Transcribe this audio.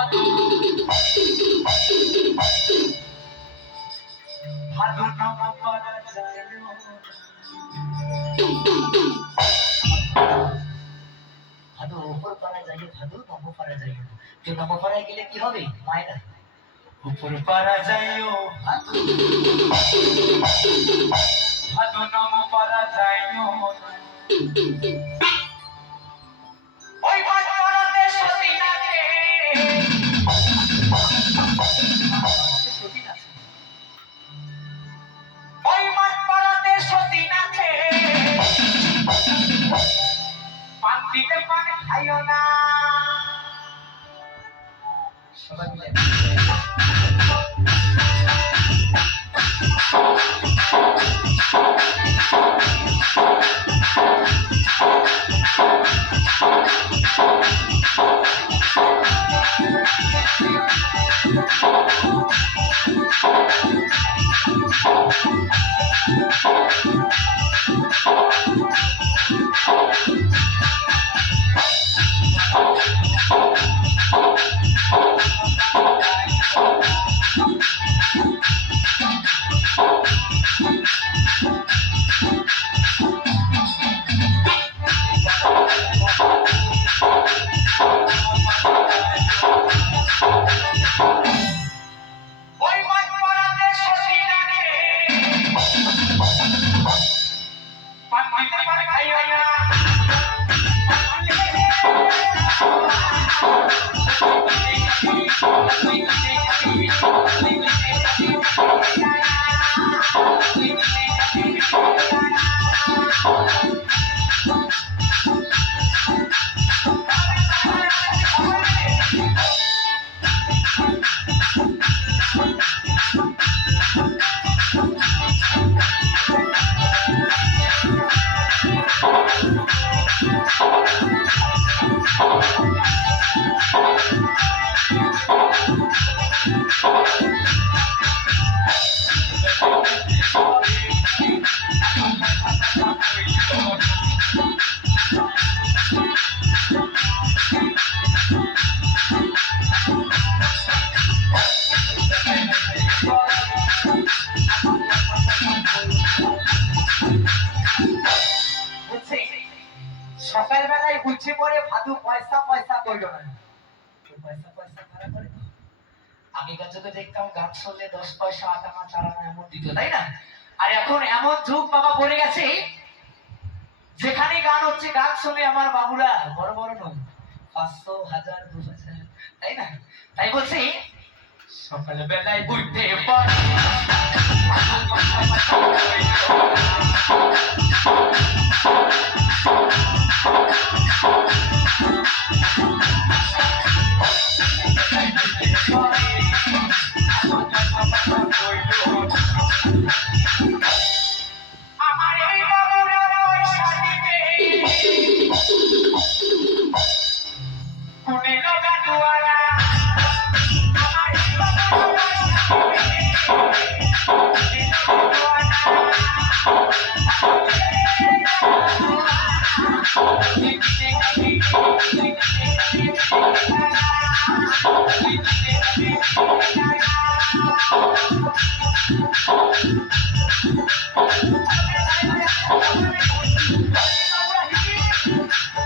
ভাদু ভাদু নাম পারা যায় ভাদু উপর পারা যায় ভাদু নাম পারা যায় কেউ নাম পারায় গেলে কি হবে মায়েরা উপর পারা যাইও ভাদু ভাদু নাম পারা যাইও ওই মাঠ পাড়াতে সতীন আছে সতীন আছে ওই মাঠ পাড়াতে সতীন আছে পান দিতে পান খাইও না সবাই মিলে সকাল বেলায় উঠে পড়ে ভাদু পয়সা পয়সা করলো না পয়সা পয়সা ভাড়া করে আগেকার যুগে দেখতাম গান শুনলে 10 পয়সা 8 আনা 4 আনা এমন দিত তাই না আর এখন এমন যুগ বাবা পড়ে গেছে যেখানে গান হচ্ছে গান শুনে আমার বাবুরা বড় বড় নয় 500 1000 2000 তাই না তাই বলছি সকাল বেলায় উঠে পড়ে